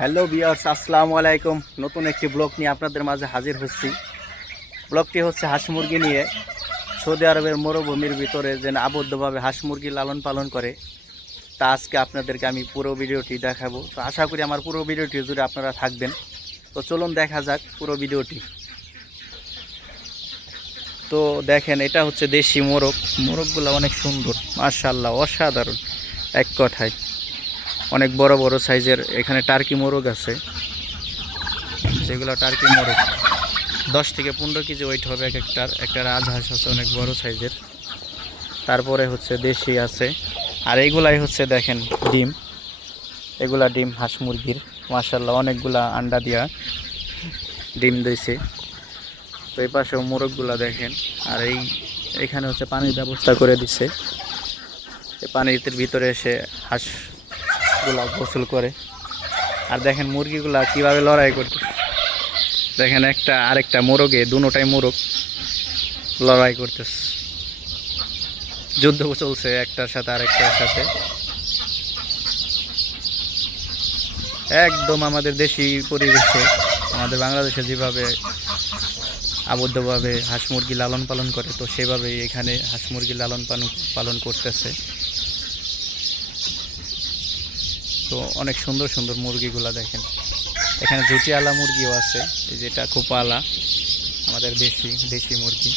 Hello viewers, আসসালামু আলাইকুম। নতুন একটি ব্লগ নিয়ে আপনাদের মাঝে হাজির হচ্ছি। ব্লগটি হচ্ছে হাঁস মুরগি নিয়ে। সৌদি আরবের মরুভূমির ভিতরে যেন আবদ্ধভাবে হাঁস মুরগি লালন পালন করে, তা আজকে আপনাদেরকে আমি পুরো ভিডিওটি দেখাবো। তো আশা করি আমার পুরো ভিডিওটি জুড়ে আপনারা থাকবেন। তো চলুন দেখা যাক পুরো ভিডিওটি। তো দেখেন, এটা হচ্ছে দেশি মোরগ। মোরগগুলো অনেক সুন্দর, মাশাআল্লাহ, অসাধারণ এক কথায়। অনেক বড় বড় সাইজের এখানে টার্কি মোরগ আছে, যেগুলো টার্কি মোরগ 10 থেকে 15 কেজি ওয়েট হবে এক একটার। একটা রাজহাঁস আছে অনেক বড় সাইজের, তারপরে হচ্ছে দেশি আছে। আর এইগুলাই হচ্ছে দেখেন ডিম, এগুলা ডিম হাঁস মুরগির। মাশাআল্লাহ, অনেকগুলা আন্ডা দিয়া ডিম দিয়েছে। তো এই পাশেও মোরগগুলা দেখেন। আর এইখানে হচ্ছে পানির ব্যবস্থা করে দিছে। এই পানির ভিতরে এসে হাঁসগুলা গোসল করে। আর দেখেন মুরগিগুলা কিভাবে লড়াই করতে। দেখেন একটা আরেকটা মোরগে, দুটোটাই মোরগ লড়াই করতেছে, যুদ্ধ চলছে একটার সাথে আরেকটার সাথে। একদম আমাদের দেশি পরিবেশে, আমাদের বাংলাদেশে যেভাবে আবদ্ধভাবে হাঁস মুরগি লালন পালন করে, তো সেভাবেই এখানে হাঁস মুরগি লালন পালন করতেছে। তো অনেক সুন্দর সুন্দর মুরগিগুলা দেখেন। এখানে জুটিয়ালা মুরগিও আছে, এই যেটা খোপালা, আমাদের দেশি মুরগি।